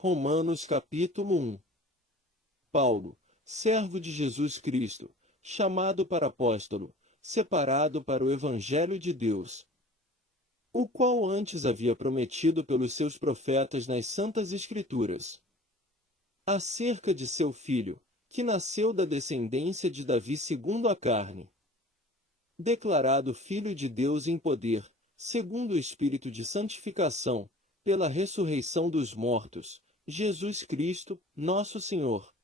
Romanos capítulo 1. Paulo, servo de Jesus Cristo, chamado para apóstolo, separado para o Evangelho de Deus, o qual antes havia prometido pelos seus profetas nas Santas Escrituras, acerca de seu filho, que nasceu da descendência de Davi segundo a carne, declarado Filho de Deus em poder, segundo o Espírito de santificação, pela ressurreição dos mortos, Jesus Cristo, nosso Senhor,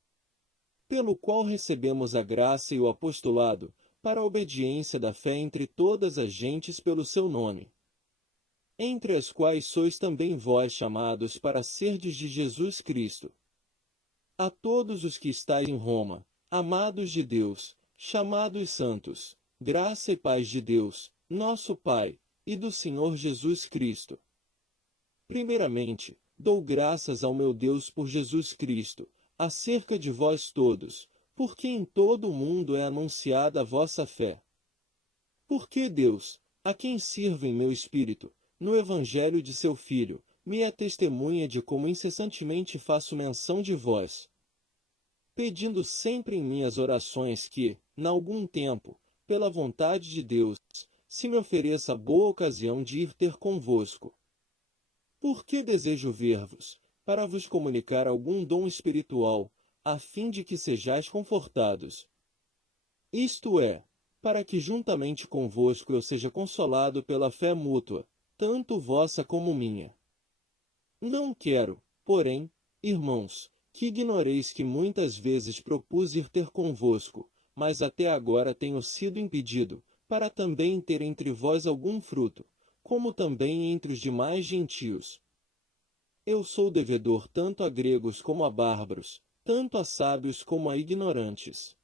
pelo qual recebemos a graça e o apostolado, para a obediência da fé entre todas as gentes pelo seu nome, entre as quais sois também vós chamados para serdes de Jesus Cristo. A todos os que estáis em Roma, amados de Deus, chamados santos, graça e paz de Deus, nosso Pai, e do Senhor Jesus Cristo. Primeiramente, dou graças ao meu Deus por Jesus Cristo, acerca de vós todos, porque em todo o mundo é anunciada a vossa fé. Porque Deus, a quem sirvo em meu espírito, no Evangelho de seu Filho, me é testemunha de como incessantemente faço menção de vós, pedindo sempre em minhas orações que, n'algum tempo, pela vontade de Deus, se me ofereça boa ocasião de ir ter convosco. Porque desejo ver-vos, para vos comunicar algum dom espiritual, a fim de que sejais confortados. Isto é, para que juntamente convosco eu seja consolado pela fé mútua, tanto vossa como minha. Não quero, porém, irmãos, que ignoreis que muitas vezes propus ir ter convosco, mas até agora tenho sido impedido, para também ter entre vós algum fruto, como também entre os demais gentios. Eu sou devedor tanto a gregos como a bárbaros, tanto a sábios como a ignorantes.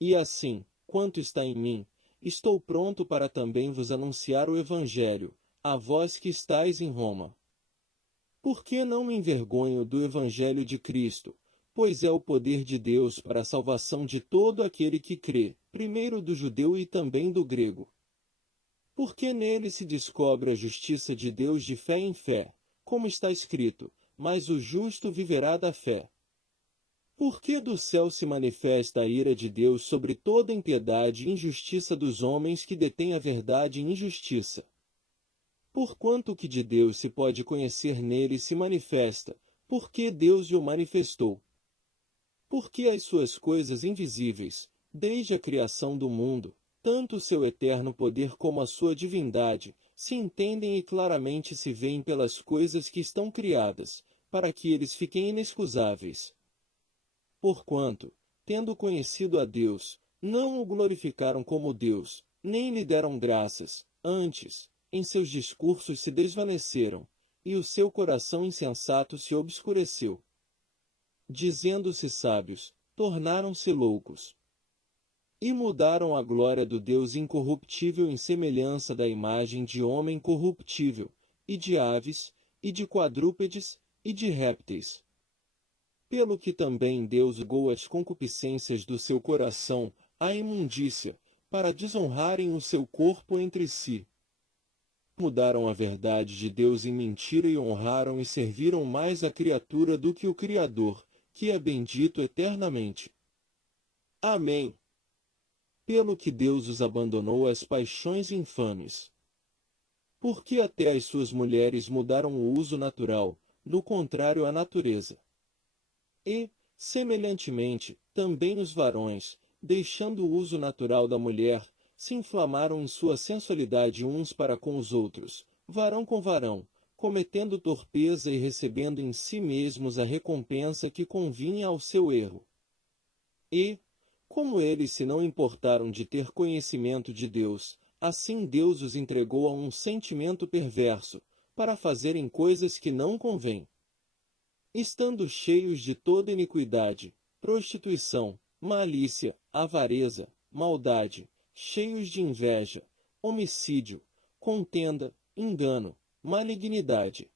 E assim, quanto está em mim, estou pronto para também vos anunciar o Evangelho, a vós que estáis em Roma. Porque não me envergonho do Evangelho de Cristo, pois é o poder de Deus para a salvação de todo aquele que crê, primeiro do judeu e também do grego. Porque nele se descobre a justiça de Deus de fé em fé, como está escrito, mas o justo viverá da fé. Porque do céu se manifesta a ira de Deus sobre toda impiedade e injustiça dos homens que detêm a verdade em injustiça. Porquanto o que de Deus se pode conhecer nele se manifesta, porque Deus o manifestou. Porque as suas coisas invisíveis, desde a criação do mundo, tanto o seu eterno poder como a sua divindade, se entendem e claramente se veem pelas coisas que estão criadas, para que eles fiquem inexcusáveis. Porquanto, tendo conhecido a Deus, não o glorificaram como Deus, nem lhe deram graças, antes, em seus discursos se desvaneceram, e o seu coração insensato se obscureceu. Dizendo-se sábios, tornaram-se loucos. E mudaram a glória do Deus incorruptível em semelhança da imagem de homem corruptível, e de aves, e de quadrúpedes, e de répteis. Pelo que também Deus julgou as concupiscências do seu coração, a imundícia, para desonrarem o seu corpo entre si. Mudaram a verdade de Deus em mentira e honraram e serviram mais a criatura do que o Criador, que é bendito eternamente. Amém. Pelo que Deus os abandonou às paixões infames. Porque até as suas mulheres mudaram o uso natural, no contrário à natureza. E, semelhantemente, também os varões, deixando o uso natural da mulher, se inflamaram em sua sensualidade uns para com os outros, varão com varão, cometendo torpeza e recebendo em si mesmos a recompensa que convinha ao seu erro. E, como eles se não importaram de ter conhecimento de Deus, assim Deus os entregou a um sentimento perverso, para fazerem coisas que não convêm. Estando cheios de toda iniquidade, prostituição, malícia, avareza, maldade, cheios de inveja, homicídio, contenda, engano, malignidade.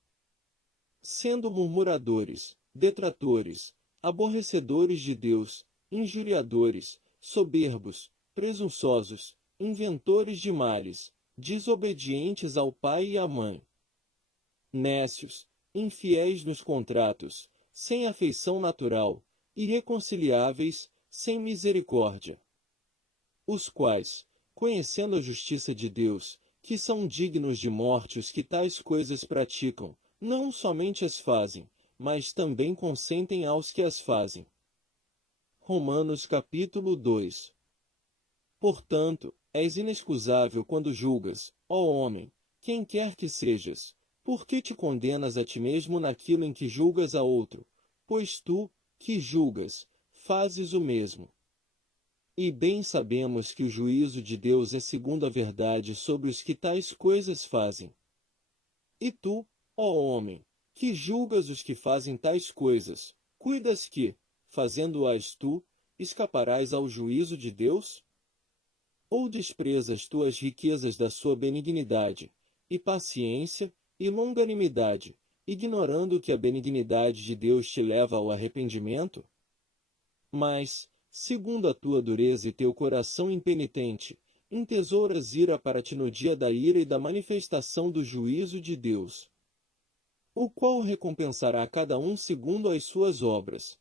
Sendo murmuradores, detratores, aborrecedores de Deus, injuriadores, soberbos, presunçosos, inventores de males, desobedientes ao pai e à mãe. Nécios, infiéis nos contratos, sem afeição natural, irreconciliáveis, sem misericórdia. Os quais, conhecendo a justiça de Deus, que são dignos de morte os que tais coisas praticam, não somente as fazem, mas também consentem aos que as fazem. Romanos capítulo 2. Portanto, és inexcusável quando julgas, ó homem, quem quer que sejas, por que te condenas a ti mesmo naquilo em que julgas a outro? Pois tu, que julgas, fazes o mesmo. E bem sabemos que o juízo de Deus é segundo a verdade sobre os que tais coisas fazem. E tu, ó homem, que julgas os que fazem tais coisas, cuidas que, fazendo-as tu, escaparás ao juízo de Deus? Ou desprezas tu as riquezas da sua benignidade, e paciência, e longanimidade, ignorando que a benignidade de Deus te leva ao arrependimento? Mas, segundo a tua dureza e teu coração impenitente, entesouras ira para ti no dia da ira e da manifestação do juízo de Deus, o qual recompensará a cada um segundo as suas obras.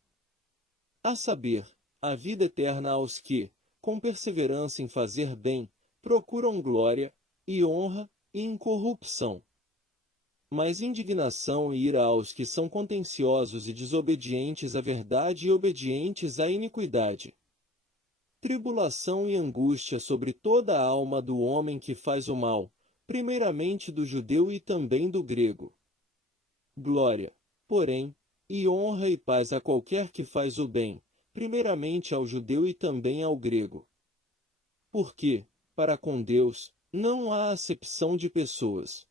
A saber, a vida eterna aos que, com perseverança em fazer bem, procuram glória, e honra, e incorrupção. Mas indignação e ira aos que são contenciosos e desobedientes à verdade e obedientes à iniquidade. Tribulação e angústia sobre toda a alma do homem que faz o mal, primeiramente do judeu e também do grego. Glória, porém, e honra e paz a qualquer que faz o bem, primeiramente ao judeu e também ao grego. Porque, para com Deus, não há acepção de pessoas.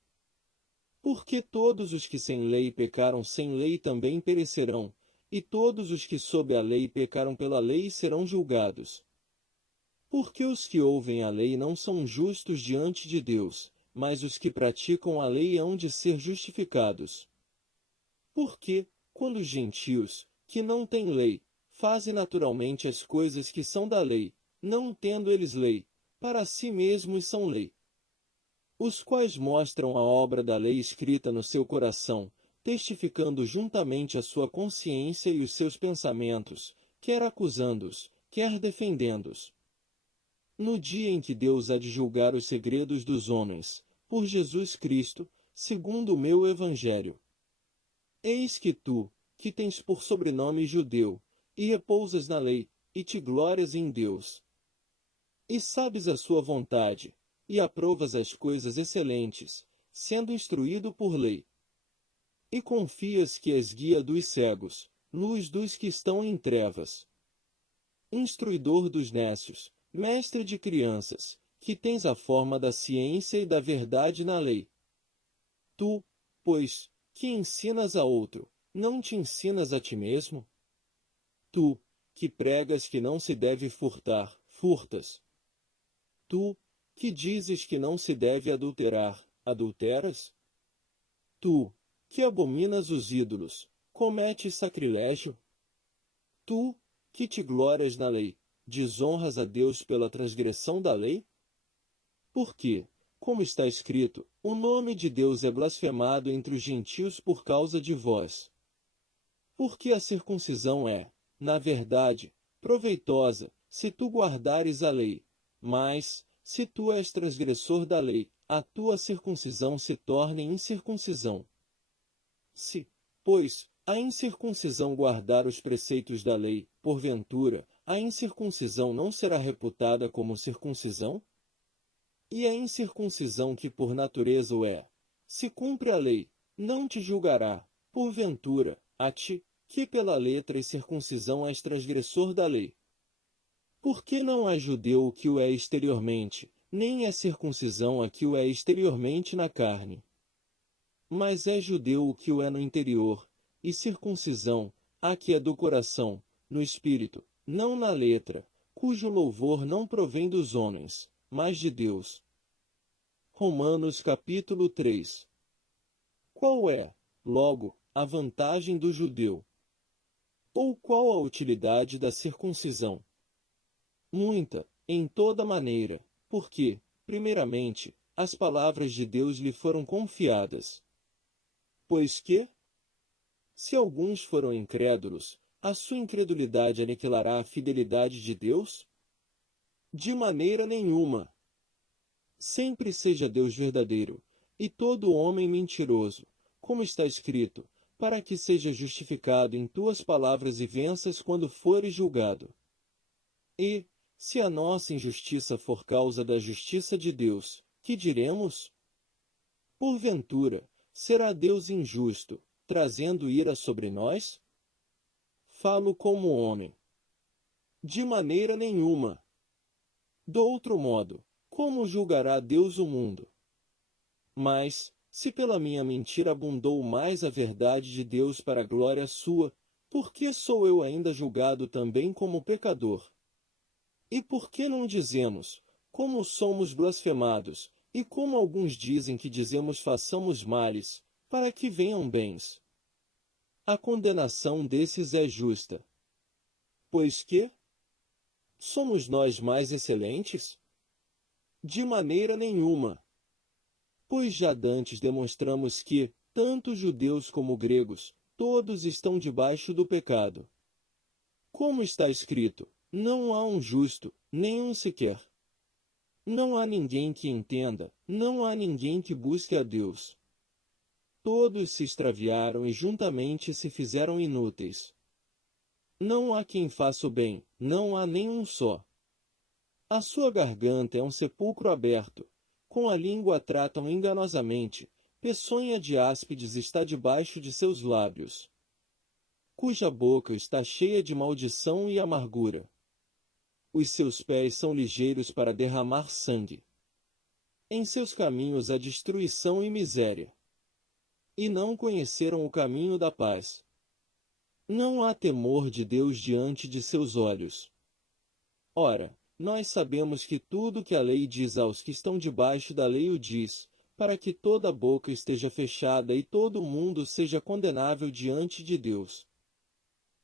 Porque todos os que sem lei pecaram sem lei também perecerão, e todos os que sob a lei pecaram pela lei serão julgados. Porque os que ouvem a lei não são justos diante de Deus, mas os que praticam a lei hão de ser justificados. Porque, quando os gentios, que não têm lei, fazem naturalmente as coisas que são da lei, não tendo eles lei, para si mesmos são lei, os quais mostram a obra da lei escrita no seu coração, testificando juntamente a sua consciência e os seus pensamentos, quer acusando-os, quer defendendo-os. No dia em que Deus há de julgar os segredos dos homens, por Jesus Cristo, segundo o meu Evangelho. Eis que tu, que tens por sobrenome judeu, e repousas na lei, e te glórias em Deus. E sabes a sua vontade, e aprovas as coisas excelentes, sendo instruído por lei. E confias que és guia dos cegos, luz dos que estão em trevas. Instruidor dos nécios, mestre de crianças, que tens a forma da ciência e da verdade na lei. Tu, pois, que ensinas a outro, não te ensinas a ti mesmo? Tu, que pregas que não se deve furtar, furtas. Tu, que dizes que não se deve adulterar, adulteras? Tu, que abominas os ídolos, cometes sacrilégio? Tu, que te glórias na lei, desonras a Deus pela transgressão da lei? Porque, como está escrito, o nome de Deus é blasfemado entre os gentios por causa de vós. Porque a circuncisão é, na verdade, proveitosa, se tu guardares a lei, mas, se tu és transgressor da lei, a tua circuncisão se torne incircuncisão. Se, pois, a incircuncisão guardar os preceitos da lei, porventura, a incircuncisão não será reputada como circuncisão? E a incircuncisão que por natureza o é, se cumpre a lei, não te julgará, porventura, a ti, que pela letra e circuncisão és transgressor da lei. Porque não é judeu o que o é exteriormente, nem é circuncisão a que o é exteriormente na carne. Mas é judeu o que o é no interior, e circuncisão, a que é do coração, no espírito, não na letra, cujo louvor não provém dos homens, mas de Deus. Romanos capítulo 3. Qual é, logo, a vantagem do judeu? Ou qual a utilidade da circuncisão? Muita, em toda maneira, porque, primeiramente, as palavras de Deus lhe foram confiadas. Pois que, Se alguns foram incrédulos, a sua incredulidade aniquilará a fidelidade de Deus? De maneira nenhuma. Sempre seja Deus verdadeiro, e todo homem mentiroso, como está escrito, para que seja justificado em tuas palavras e venças quando fores julgado. E, se a nossa injustiça for causa da justiça de Deus, que diremos? Porventura, será Deus injusto, trazendo ira sobre nós? Falo como homem. De maneira nenhuma. Do outro modo, como julgará Deus o mundo? Mas, se pela minha mentira abundou mais a verdade de Deus para a glória sua, por que sou eu ainda julgado também como pecador? E por que não dizemos, como somos blasfemados, e como alguns dizem que dizemos façamos males, para que venham bens? A condenação desses é justa. Pois que? Somos nós mais excelentes? De maneira nenhuma. Pois já dantes demonstramos que, tanto judeus como gregos, todos estão debaixo do pecado. Como está escrito, não há um justo, nenhum sequer. Não há ninguém que entenda, não há ninguém que busque a Deus. Todos se extraviaram e juntamente se fizeram inúteis. Não há quem faça o bem, não há nenhum só. A sua garganta é um sepulcro aberto, com a língua tratam enganosamente, peçonha de áspides está debaixo de seus lábios, cuja boca está cheia de maldição e amargura. Os seus pés são ligeiros para derramar sangue. Em seus caminhos há destruição e miséria. E não conheceram o caminho da paz. Não há temor de Deus diante de seus olhos. Ora, nós sabemos que tudo que a lei diz aos que estão debaixo da lei o diz, para que toda boca esteja fechada e todo mundo seja condenável diante de Deus.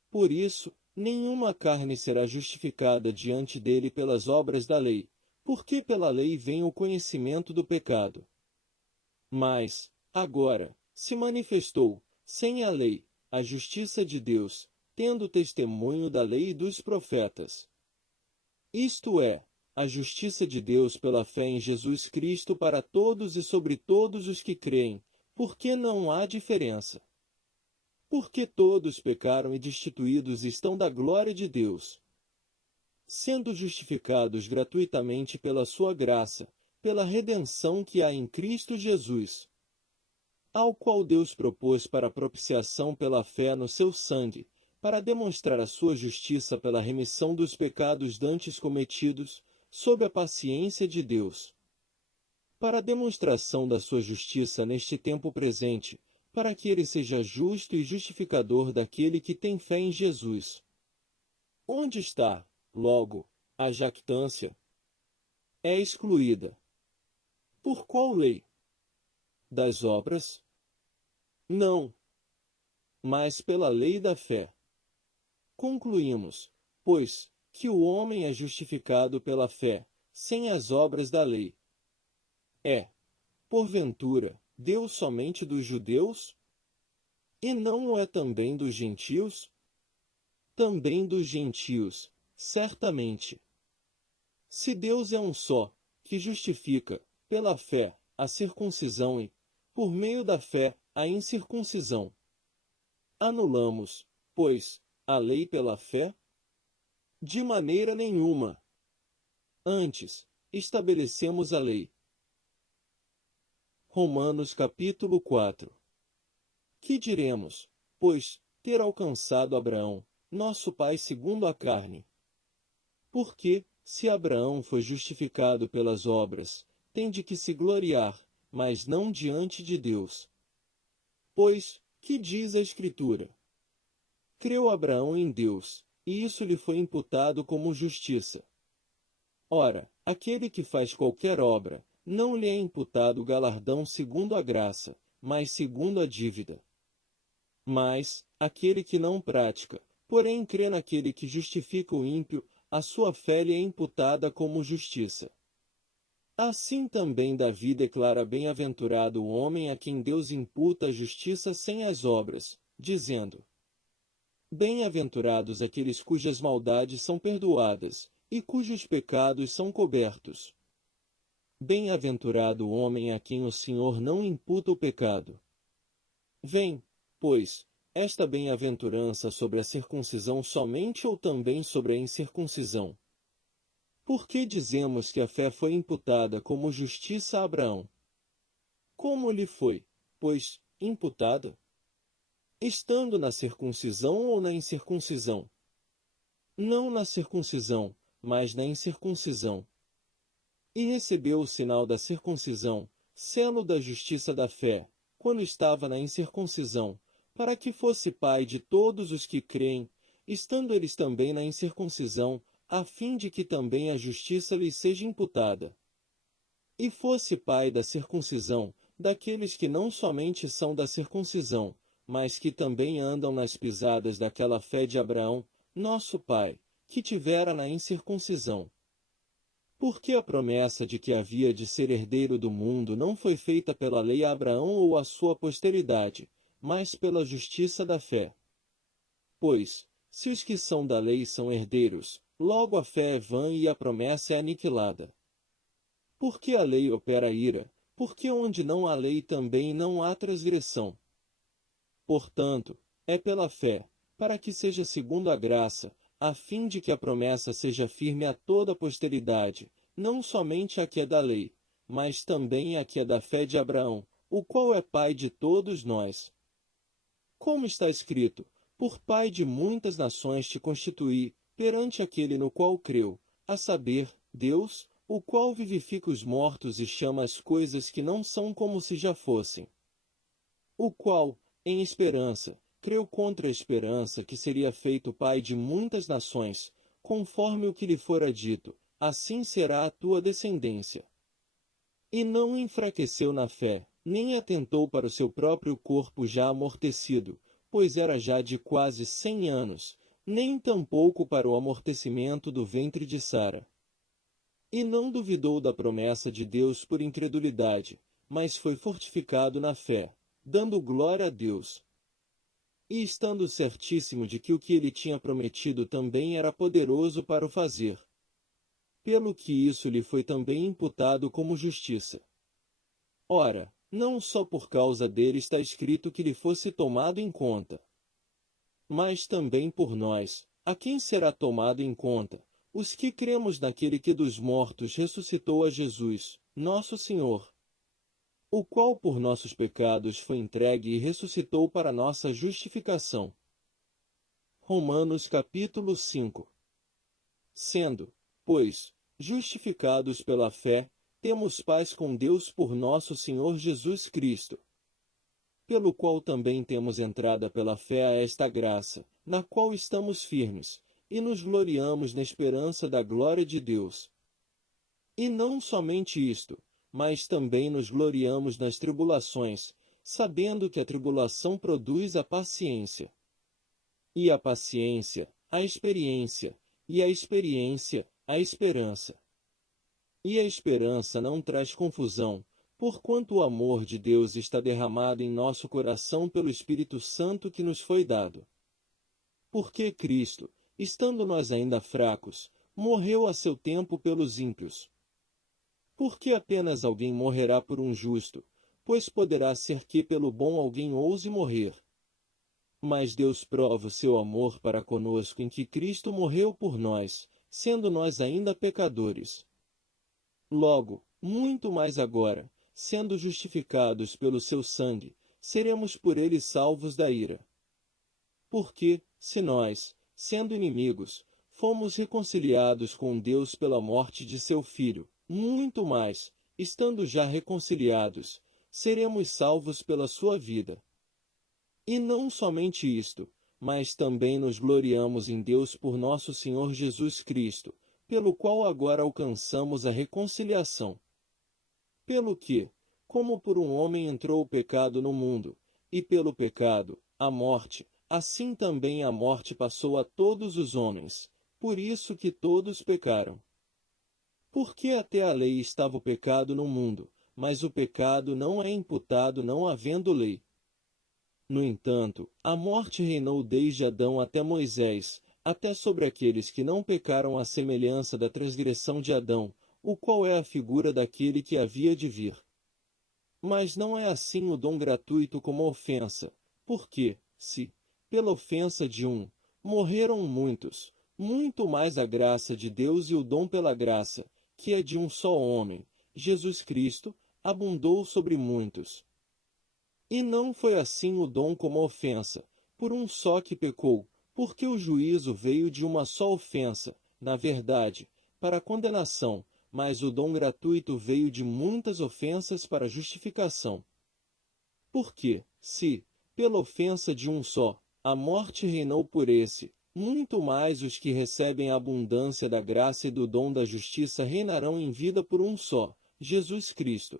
Por isso, nenhuma carne será justificada diante dele pelas obras da lei, porque pela lei vem o conhecimento do pecado. Mas, agora, se manifestou, sem a lei, a justiça de Deus, tendo testemunho da lei e dos profetas. Isto é, a justiça de Deus pela fé em Jesus Cristo para todos e sobre todos os que creem, porque não há diferença. Porque todos pecaram e destituídos estão da glória de Deus, sendo justificados gratuitamente pela sua graça, pela redenção que há em Cristo Jesus, ao qual Deus propôs para propiciação pela fé no seu sangue, para demonstrar a sua justiça pela remissão dos pecados dantes cometidos, sob a paciência de Deus. Para a demonstração da sua justiça neste tempo presente, para que ele seja justo e justificador daquele que tem fé em Jesus. Onde está, logo, a jactância? É excluída. Por qual lei? Das obras? Não, mas pela lei da fé. Concluímos, pois, que o homem é justificado pela fé, sem as obras da lei. É, porventura, Deus somente dos judeus? E não o é também dos gentios? Também dos gentios, certamente. Se Deus é um só, que justifica, pela fé, a circuncisão e, por meio da fé, a incircuncisão, anulamos, pois, a lei pela fé? De maneira nenhuma. Antes, estabelecemos a lei. Romanos capítulo 4. Que diremos, pois, ter alcançado Abraão, nosso pai segundo a carne? Porque, se Abraão foi justificado pelas obras, tem de que se gloriar, mas não diante de Deus. Pois, que diz a Escritura? Creu Abraão em Deus, e isso lhe foi imputado como justiça. Ora, aquele que faz qualquer obra, não lhe é imputado galardão segundo a graça, mas segundo a dívida. Mas, aquele que não pratica, porém crê naquele que justifica o ímpio, a sua fé lhe é imputada como justiça. Assim também Davi declara bem-aventurado o homem a quem Deus imputa a justiça sem as obras, dizendo: Bem-aventurados aqueles cujas maldades são perdoadas, e cujos pecados são cobertos. Bem-aventurado o homem a quem o Senhor não imputa o pecado. Vem, pois, esta bem-aventurança sobre a circuncisão somente ou também sobre a incircuncisão? Por que dizemos que a fé foi imputada como justiça a Abraão? Como lhe foi, pois, imputada? Estando na circuncisão ou na incircuncisão? Não na circuncisão, mas na incircuncisão. E recebeu o sinal da circuncisão, selo da justiça da fé, quando estava na incircuncisão, para que fosse pai de todos os que creem, estando eles também na incircuncisão, a fim de que também a justiça lhes seja imputada. E fosse pai da circuncisão, daqueles que não somente são da circuncisão, mas que também andam nas pisadas daquela fé de Abraão, nosso pai, que tivera na incircuncisão. Porque a promessa de que havia de ser herdeiro do mundo não foi feita pela lei a Abraão ou a sua posteridade, mas pela justiça da fé. Pois, se os que são da lei são herdeiros, logo a fé é vã e a promessa é aniquilada. Porque a lei opera ira, porque onde não há lei também não há transgressão. Portanto, é pela fé, para que seja segundo a graça, a fim de que a promessa seja firme a toda a posteridade, não somente a que é da lei, mas também a que é da fé de Abraão, o qual é pai de todos nós. Como está escrito, por pai de muitas nações te constituí, perante aquele no qual creu, a saber, Deus, o qual vivifica os mortos e chama as coisas que não são como se já fossem. O qual, em esperança, creu contra a esperança que seria feito pai de muitas nações, conforme o que lhe fora dito, assim será a tua descendência. E não enfraqueceu na fé, nem atentou para o seu próprio corpo já amortecido, pois era já de quase 100 anos, nem tampouco para o amortecimento do ventre de Sara. E não duvidou da promessa de Deus por incredulidade, mas foi fortificado na fé, dando glória a Deus. E estando certíssimo de que o que ele tinha prometido também era poderoso para o fazer. Pelo que isso lhe foi também imputado como justiça. Ora, não só por causa dele está escrito que lhe fosse tomado em conta, mas também por nós, a quem será tomado em conta, os que cremos naquele que dos mortos ressuscitou a Jesus, nosso Senhor, o qual por nossos pecados foi entregue e ressuscitou para nossa justificação. Romanos capítulo 5. Sendo, pois, justificados pela fé, temos paz com Deus por nosso Senhor Jesus Cristo, pelo qual também temos entrada pela fé a esta graça, na qual estamos firmes, e nos gloriamos na esperança da glória de Deus. E não somente isto, mas também nos gloriamos nas tribulações, sabendo que a tribulação produz a paciência. E a paciência, a experiência, e a experiência, a esperança. E a esperança não traz confusão, porquanto o amor de Deus está derramado em nosso coração pelo Espírito Santo que nos foi dado. Porque Cristo, estando nós ainda fracos, morreu a seu tempo pelos ímpios. Porque apenas alguém morrerá por um justo, pois poderá ser que pelo bom alguém ouse morrer. Mas Deus prova o seu amor para conosco em que Cristo morreu por nós, sendo nós ainda pecadores. Logo, muito mais agora, sendo justificados pelo seu sangue, seremos por ele salvos da ira. Porque, se nós, sendo inimigos, fomos reconciliados com Deus pela morte de seu Filho, muito mais, estando já reconciliados, seremos salvos pela sua vida. E não somente isto, mas também nos gloriamos em Deus por nosso Senhor Jesus Cristo, pelo qual agora alcançamos a reconciliação. Pelo que, como por um homem entrou o pecado no mundo, e pelo pecado, a morte, assim também a morte passou a todos os homens, por isso que todos pecaram. Porque até a lei estava o pecado no mundo, mas o pecado não é imputado não havendo lei. No entanto, a morte reinou desde Adão até Moisés, até sobre aqueles que não pecaram à semelhança da transgressão de Adão, o qual é a figura daquele que havia de vir. Mas não é assim o dom gratuito como a ofensa, porque, se, pela ofensa de um, morreram muitos, muito mais a graça de Deus e o dom pela graça, que é de um só homem, Jesus Cristo, abundou sobre muitos. E não foi assim o dom como a ofensa, por um só que pecou, porque o juízo veio de uma só ofensa, na verdade, para a condenação, mas o dom gratuito veio de muitas ofensas para a justificação. Porque, se, pela ofensa de um só, a morte reinou por esse, muito mais os que recebem a abundância da graça e do dom da justiça reinarão em vida por um só, Jesus Cristo.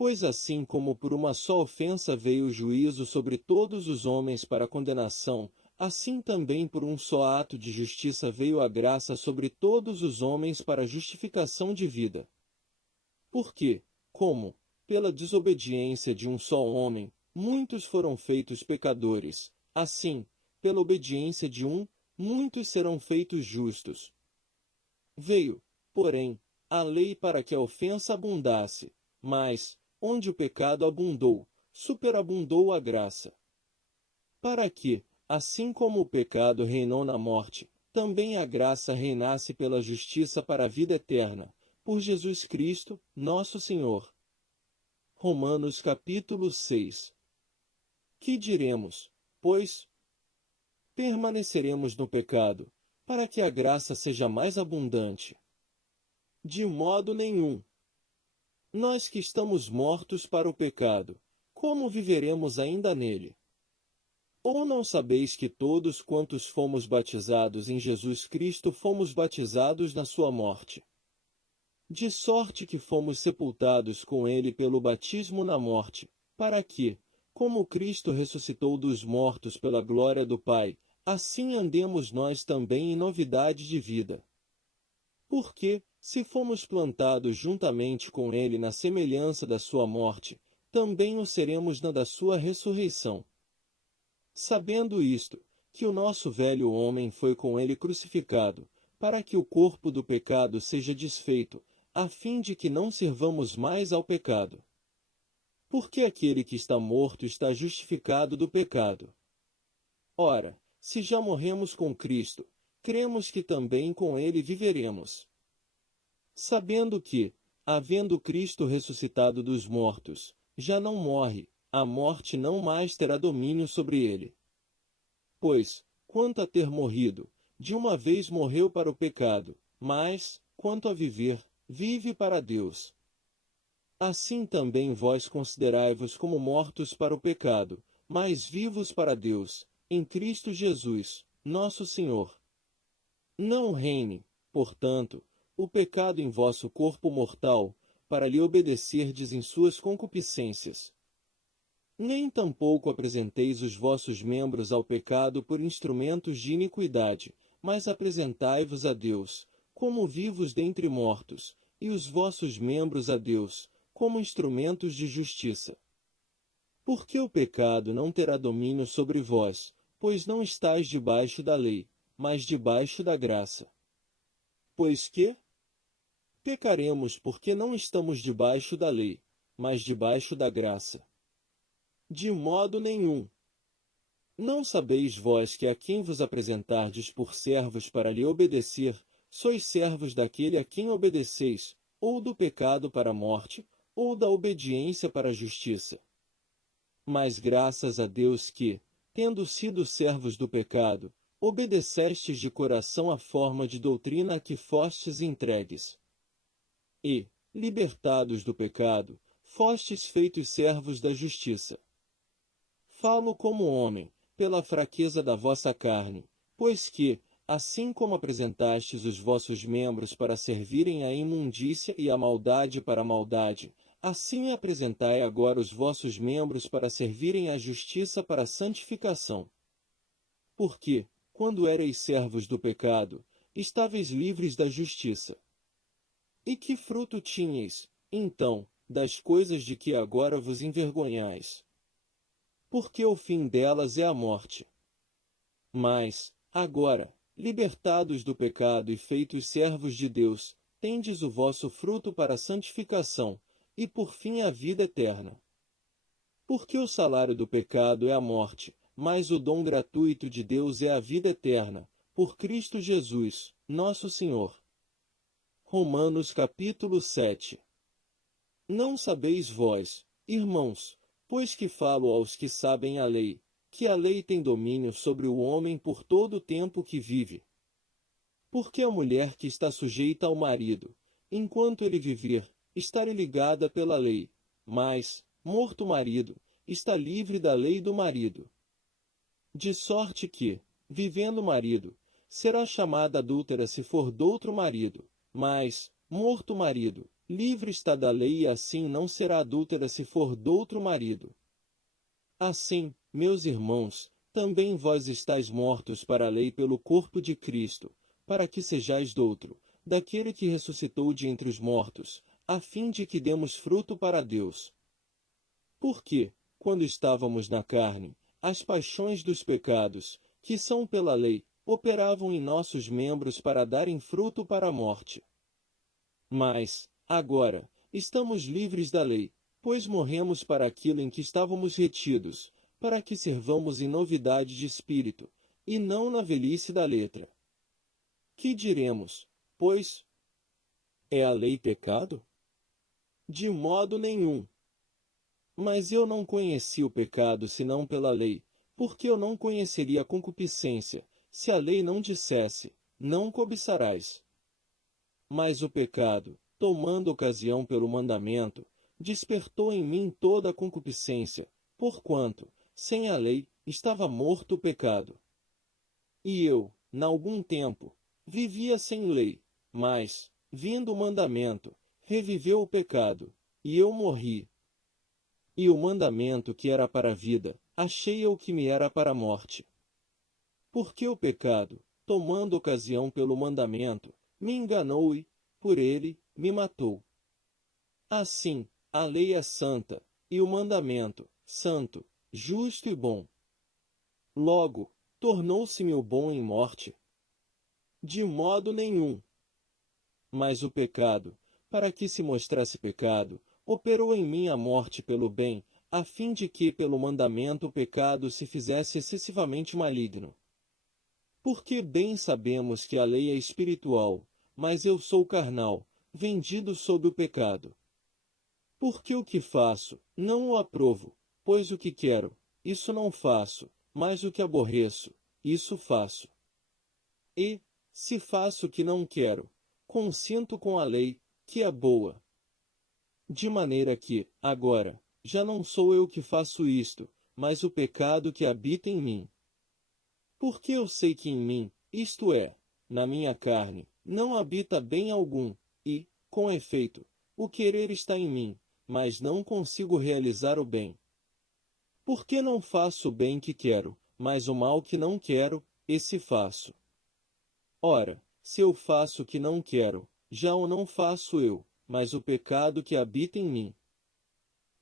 Pois assim como por uma só ofensa veio o juízo sobre todos os homens para condenação, assim também por um só ato de justiça veio a graça sobre todos os homens para justificação de vida. Porque, como, pela desobediência de um só homem, muitos foram feitos pecadores, assim, pela obediência de um, muitos serão feitos justos. Veio, porém, a lei para que a ofensa abundasse, mas, onde o pecado abundou, superabundou a graça. Para que, assim como o pecado reinou na morte, também a graça reinasse pela justiça para a vida eterna, por Jesus Cristo, nosso Senhor. Romanos capítulo 6. Que diremos, pois? Permaneceremos no pecado, para que a graça seja mais abundante? De modo nenhum. Nós que estamos mortos para o pecado, como viveremos ainda nele? Ou não sabeis que todos quantos fomos batizados em Jesus Cristo fomos batizados na sua morte? De sorte que fomos sepultados com ele pelo batismo na morte, para que, como Cristo ressuscitou dos mortos pela glória do Pai, assim andemos nós também em novidade de vida. Porque, se fomos plantados juntamente com ele na semelhança da sua morte, também o seremos na da sua ressurreição. Sabendo isto, que o nosso velho homem foi com ele crucificado, para que o corpo do pecado seja desfeito, a fim de que não sirvamos mais ao pecado. Porque aquele que está morto está justificado do pecado. Ora, se já morremos com Cristo, cremos que também com ele viveremos. Sabendo que, havendo Cristo ressuscitado dos mortos, já não morre, a morte não mais terá domínio sobre ele. Pois, quanto a ter morrido, de uma vez morreu para o pecado, mas, quanto a viver, vive para Deus. Assim também vós considerai-vos como mortos para o pecado, mas vivos para Deus, em Cristo Jesus, nosso Senhor. Não reine, portanto, o pecado em vosso corpo mortal, para lhe obedecerdes em suas concupiscências. Nem tampouco apresenteis os vossos membros ao pecado por instrumentos de iniquidade, mas apresentai-vos a Deus, como vivos dentre mortos, e os vossos membros a Deus, como instrumentos de justiça. Porque o pecado não terá domínio sobre vós, pois não estáis debaixo da lei, mas debaixo da graça. Pois que? Pecaremos porque não estamos debaixo da lei, mas debaixo da graça. De modo nenhum. Não sabeis vós que a quem vos apresentardes por servos para lhe obedecer, sois servos daquele a quem obedeceis, ou do pecado para a morte, ou da obediência para a justiça? Mas graças a Deus que, tendo sido servos do pecado, obedecestes de coração à forma de doutrina a que fostes entregues. E, libertados do pecado, fostes feitos servos da justiça. Falo como homem, pela fraqueza da vossa carne, pois que, assim como apresentastes os vossos membros para servirem à imundícia e à maldade para a maldade, assim apresentai agora os vossos membros para servirem à justiça para a santificação. Porque, quando éreis servos do pecado, estáveis livres da justiça. E que fruto tinhais, então, das coisas de que agora vos envergonhais? porque o fim delas é a morte. Mas, agora, libertados do pecado e feitos servos de Deus, tendes o vosso fruto para a santificação, e por fim a vida eterna. Porque o salário do pecado é a morte, mas o dom gratuito de Deus é a vida eterna, por Cristo Jesus, nosso Senhor. Romanos capítulo 7. Não sabeis vós, irmãos, pois que falo aos que sabem a lei, que a lei tem domínio sobre o homem por todo o tempo que vive. Porque a mulher que está sujeita ao marido, enquanto ele viver, está ligada pela lei, mas, morto o marido, está livre da lei do marido. De sorte que, vivendo o marido, será chamada adúltera se for doutro marido, mas, morto o marido, livre está da lei e assim não será adúltera se for doutro marido. Assim, meus irmãos, também vós estáis mortos para a lei pelo corpo de Cristo, para que sejais doutro, daquele que ressuscitou de entre os mortos, a fim de que demos fruto para Deus. Porque, quando estávamos na carne, as paixões dos pecados, que são pela lei, operavam em nossos membros para darem fruto para a morte. Mas, agora, estamos livres da lei, pois morremos para aquilo em que estávamos retidos, para que servamos em novidade de espírito, e não na velhice da letra. Que diremos, pois? É a lei pecado? De modo nenhum. Mas eu não conheci o pecado senão pela lei, porque eu não conheceria a concupiscência, se a lei não dissesse, não cobiçarás. Mas o pecado, tomando ocasião pelo mandamento, despertou em mim toda a concupiscência, porquanto, sem a lei, estava morto o pecado. E eu, n'algum tempo, vivia sem lei, mas, vindo o mandamento, reviveu o pecado, e eu morri. E o mandamento que era para a vida, achei eu que me era para a morte. Porque o pecado, tomando ocasião pelo mandamento, me enganou e, por ele, me matou. Assim, a lei é santa, e o mandamento, santo, justo e bom. Logo, tornou-se-me o bom em morte? De modo nenhum. Mas o pecado, para que se mostrasse pecado, operou em mim a morte pelo bem, a fim de que pelo mandamento o pecado se fizesse excessivamente maligno. Porque bem sabemos que a lei é espiritual, mas eu sou carnal, vendido sob o pecado. Porque o que faço, não o aprovo, pois o que quero, isso não faço, mas o que aborreço, isso faço. E, se faço o que não quero, consinto com a lei, que é boa. De maneira que, agora, já não sou eu que faço isto, mas o pecado que habita em mim. Porque eu sei que em mim, isto é, na minha carne, não habita bem algum, e, com efeito, o querer está em mim, mas não consigo realizar o bem. Porque não faço o bem que quero, mas o mal que não quero, esse faço. Ora, se eu faço o que não quero, já o não faço eu, mas o pecado que habita em mim.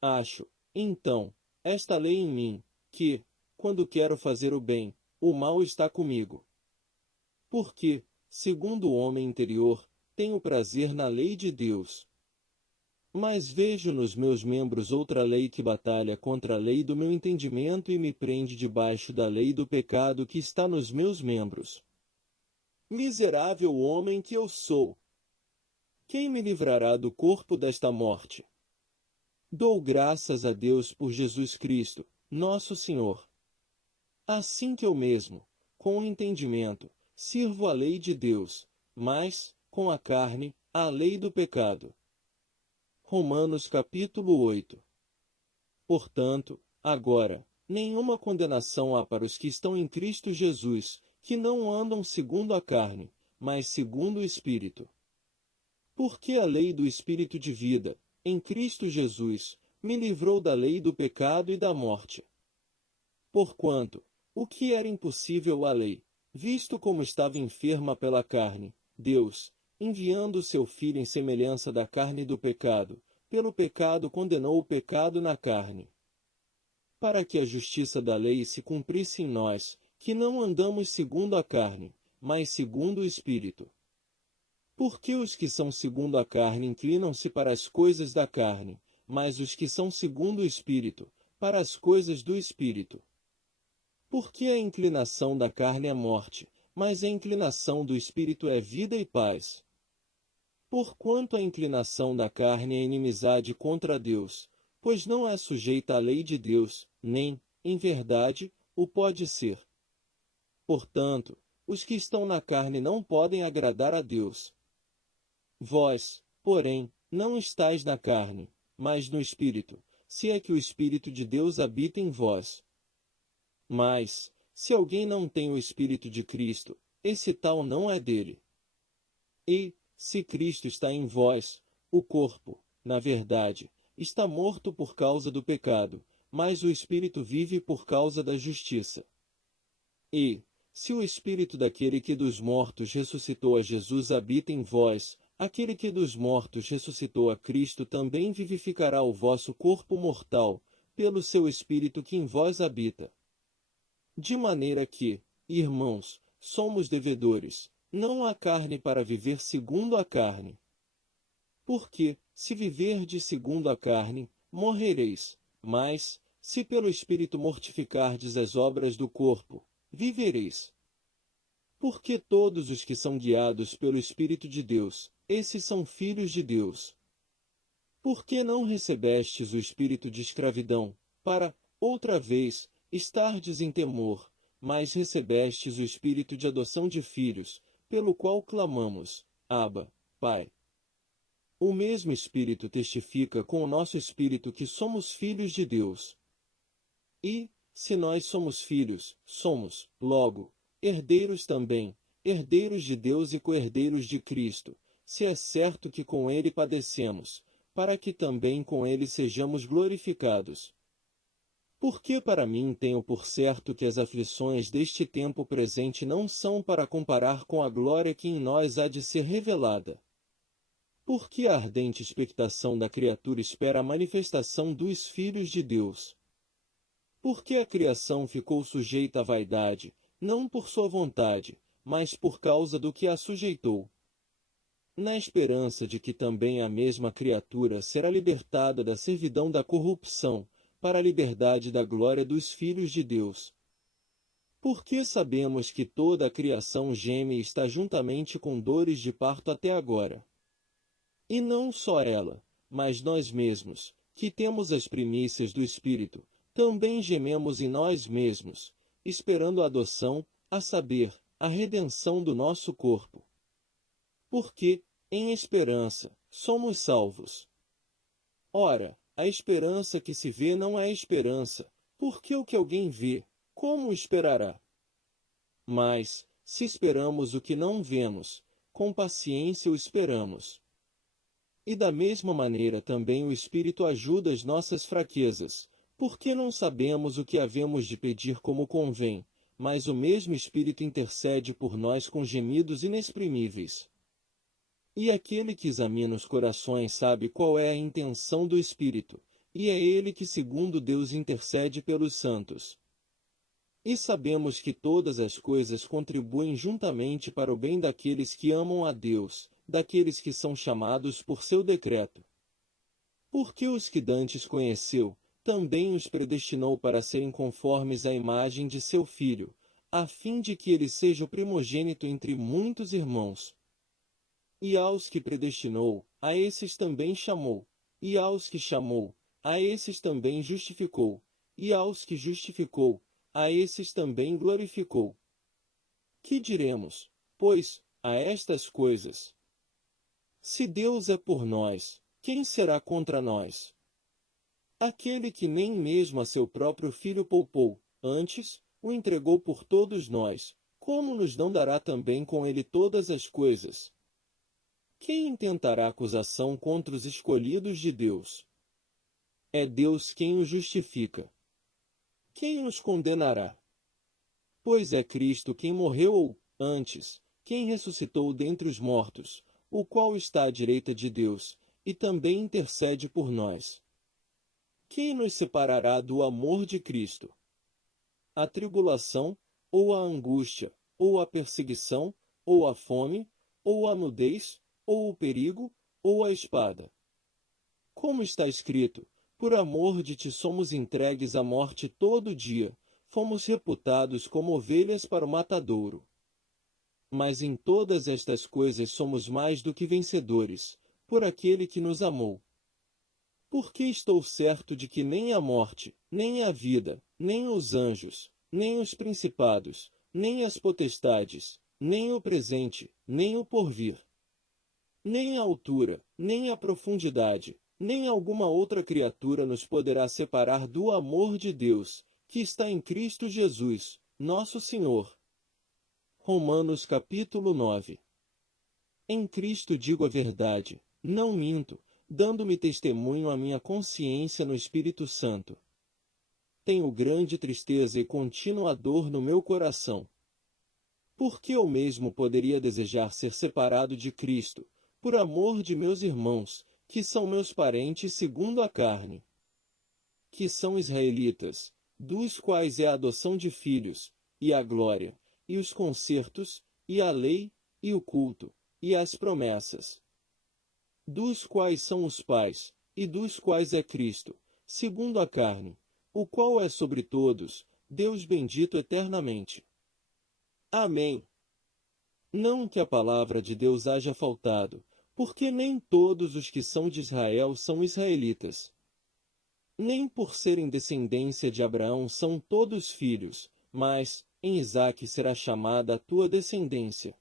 Acho, então, esta lei em mim, que, quando quero fazer o bem, o mal está comigo. Porque, segundo o homem interior, tenho prazer na lei de Deus. Mas vejo nos meus membros outra lei que batalha contra a lei do meu entendimento e me prende debaixo da lei do pecado que está nos meus membros. Miserável homem que eu sou! Quem me livrará do corpo desta morte? Dou graças a Deus por Jesus Cristo, nosso Senhor. Assim que eu mesmo, com o entendimento, sirvo a lei de Deus, mas, com a carne, a lei do pecado. Romanos capítulo 8. Portanto, agora, nenhuma condenação há para os que estão em Cristo Jesus, que não andam segundo a carne, mas segundo o Espírito. Porque a lei do Espírito de vida, em Cristo Jesus, me livrou da lei do pecado e da morte. Porquanto, o que era impossível à lei, visto como estava enferma pela carne, Deus, enviando o seu Filho em semelhança da carne do pecado, pelo pecado condenou o pecado na carne. para que a justiça da lei se cumprisse em nós, que não andamos segundo a carne, mas segundo o Espírito. Porque os que são segundo a carne inclinam-se para as coisas da carne, mas os que são segundo o Espírito, para as coisas do Espírito. Porque a inclinação da carne é morte, mas a inclinação do Espírito é vida e paz. Porquanto a inclinação da carne é inimizade contra Deus, pois não é sujeita à lei de Deus, nem, em verdade, o pode ser. Portanto, os que estão na carne não podem agradar a Deus. Vós, porém, não estáis na carne, mas no Espírito, se é que o Espírito de Deus habita em vós. Mas, se alguém não tem o Espírito de Cristo, esse tal não é dele. E, se Cristo está em vós, o corpo, na verdade, está morto por causa do pecado, mas o Espírito vive por causa da justiça. E, se o Espírito daquele que dos mortos ressuscitou a Jesus habita em vós, aquele que dos mortos ressuscitou a Cristo também vivificará o vosso corpo mortal, pelo seu Espírito que em vós habita. De maneira que, irmãos, somos devedores, não à carne para viver segundo a carne. Porque, se viverdes segundo a carne, morrereis, mas, se pelo Espírito mortificardes as obras do corpo, vivereis. Porque todos os que são guiados pelo Espírito de Deus, esses são filhos de Deus. Porque não recebestes o espírito de escravidão, para, outra vez, estardes em temor, mas recebestes o espírito de adoção de filhos, pelo qual clamamos, Abba, Pai. O mesmo Espírito testifica com o nosso espírito que somos filhos de Deus. E, se nós somos filhos, somos, logo, herdeiros também, herdeiros de Deus e co-herdeiros de Cristo, se é certo que com ele padecemos, para que também com ele sejamos glorificados. Porque para mim tenho por certo que as aflições deste tempo presente não são para comparar com a glória que em nós há de ser revelada. Porque a ardente expectação da criatura espera a manifestação dos filhos de Deus. Porque a criação ficou sujeita à vaidade, não por sua vontade, mas por causa do que a sujeitou, na esperança de que também a mesma criatura será libertada da servidão da corrupção, para a liberdade da glória dos filhos de Deus. Porque sabemos que toda a criação geme e está juntamente com dores de parto até agora. E não só ela, mas nós mesmos, que temos as primícias do Espírito, também gememos em nós mesmos, esperando a adoção, a saber, a redenção do nosso corpo. Porque, em esperança, somos salvos. Ora, a esperança que se vê não é esperança, porque o que alguém vê, como o esperará? Mas, se esperamos o que não vemos, com paciência o esperamos. E da mesma maneira também o Espírito ajuda as nossas fraquezas, porque não sabemos o que havemos de pedir como convém, mas o mesmo Espírito intercede por nós com gemidos inexprimíveis. E aquele que examina os corações sabe qual é a intenção do Espírito, e é ele que segundo Deus intercede pelos santos. E sabemos que todas as coisas contribuem juntamente para o bem daqueles que amam a Deus, daqueles que são chamados por seu decreto. Porque os que dantes conheceu, também os predestinou para serem conformes à imagem de seu Filho, a fim de que ele seja o primogênito entre muitos irmãos. E aos que predestinou, a esses também chamou. E aos que chamou, a esses também justificou. E aos que justificou, a esses também glorificou. Que diremos, pois, a estas coisas? Se Deus é por nós, quem será contra nós? Aquele que nem mesmo a seu próprio Filho poupou, antes, o entregou por todos nós, como nos não dará também com ele todas as coisas? Quem intentará acusação contra os escolhidos de Deus? É Deus quem os justifica. Quem os condenará? Pois é Cristo quem morreu ou, antes, quem ressuscitou dentre os mortos, o qual está à direita de Deus, e também intercede por nós. Quem nos separará do amor de Cristo? A tribulação, ou a angústia, ou a perseguição, ou a fome, ou a nudez, ou o perigo, ou a espada? Como está escrito, por amor de ti somos entregues à morte todo dia, fomos reputados como ovelhas para o matadouro. Mas em todas estas coisas somos mais do que vencedores, por aquele que nos amou. Porque estou certo de que nem a morte, nem a vida, nem os anjos, nem os principados, nem as potestades, nem o presente, nem o porvir, nem a altura, nem a profundidade, nem alguma outra criatura nos poderá separar do amor de Deus, que está em Cristo Jesus, nosso Senhor. Romanos capítulo 9. Em Cristo digo a verdade, não minto, dando-me testemunho a minha consciência no Espírito Santo. Tenho grande tristeza e contínua dor no meu coração. Porque eu mesmo poderia desejar ser separado de Cristo, por amor de meus irmãos, que são meus parentes segundo a carne, que são israelitas, dos quais é a adoção de filhos, e a glória, e os concertos, e a lei, e o culto, e as promessas, dos quais são os pais, e dos quais é Cristo, segundo a carne, o qual é sobre todos, Deus bendito eternamente. Amém. Não que a palavra de Deus haja faltado, porque nem todos os que são de Israel são israelitas. Nem por serem descendência de Abraão são todos filhos, mas em Isaque será chamada a tua descendência.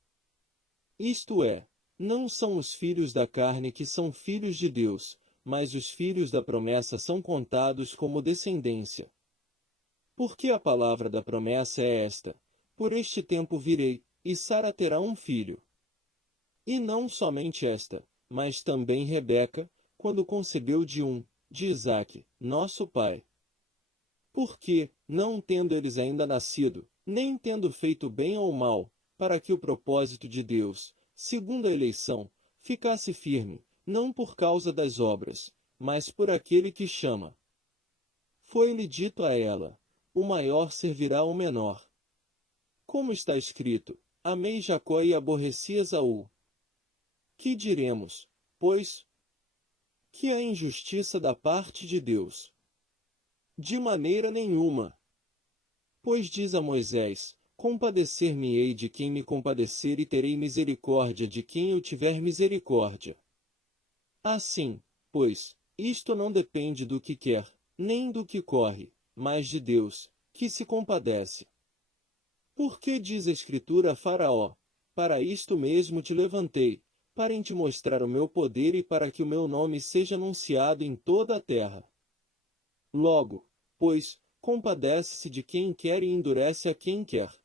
Isto é, não são os filhos da carne que são filhos de Deus, mas os filhos da promessa são contados como descendência. Porque a palavra da promessa é esta: por este tempo virei, e Sara terá um filho. E não somente esta, mas também Rebeca, quando concebeu de Isaque, nosso pai. Porque, não tendo eles ainda nascido, nem tendo feito bem ou mal, para que o propósito de Deus, segundo a eleição, ficasse firme, não por causa das obras, mas por aquele que chama. Foi-lhe dito a ela: o maior servirá ao menor. Como está escrito: amei Jacó e aborreci Esaú. Que diremos, pois? Que é injustiça da parte de Deus? De maneira nenhuma. Pois diz a Moisés: compadecer-me-ei de quem me compadecer e terei misericórdia de quem eu tiver misericórdia. Assim, pois, isto não depende do que quer, nem do que corre, mas de Deus, que se compadece. Porque diz a Escritura a Faraó: para isto mesmo te levantei, para em te mostrar o meu poder e para que o meu nome seja anunciado em toda a terra. Logo, pois, compadece-se de quem quer e endurece a quem quer.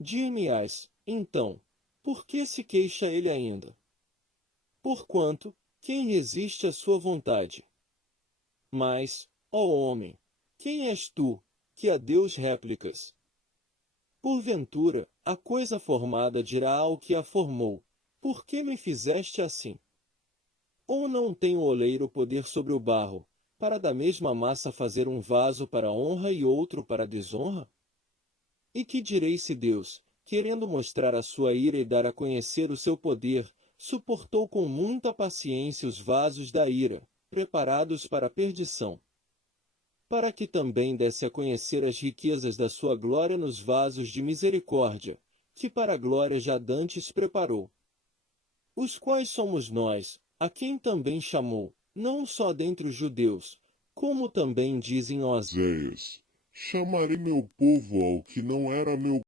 Dir-me-ás, então, por que se queixa ele ainda? Porquanto, quem resiste à sua vontade? Mas, ó homem, quem és tu, que a Deus réplicas? Porventura, a coisa formada dirá ao que a formou: por que me fizeste assim? Ou não tem o oleiro poder sobre o barro, para da mesma massa fazer um vaso para honra e outro para desonra? E que direi se Deus, querendo mostrar a sua ira e dar a conhecer o seu poder, suportou com muita paciência os vasos da ira, preparados para a perdição, para que também desse a conhecer as riquezas da sua glória nos vasos de misericórdia, que para a glória já dantes preparou. Os quais somos nós, a quem também chamou, não só dentre os judeus, como também dizem Oséias: chamarei meu povo ao que não era meu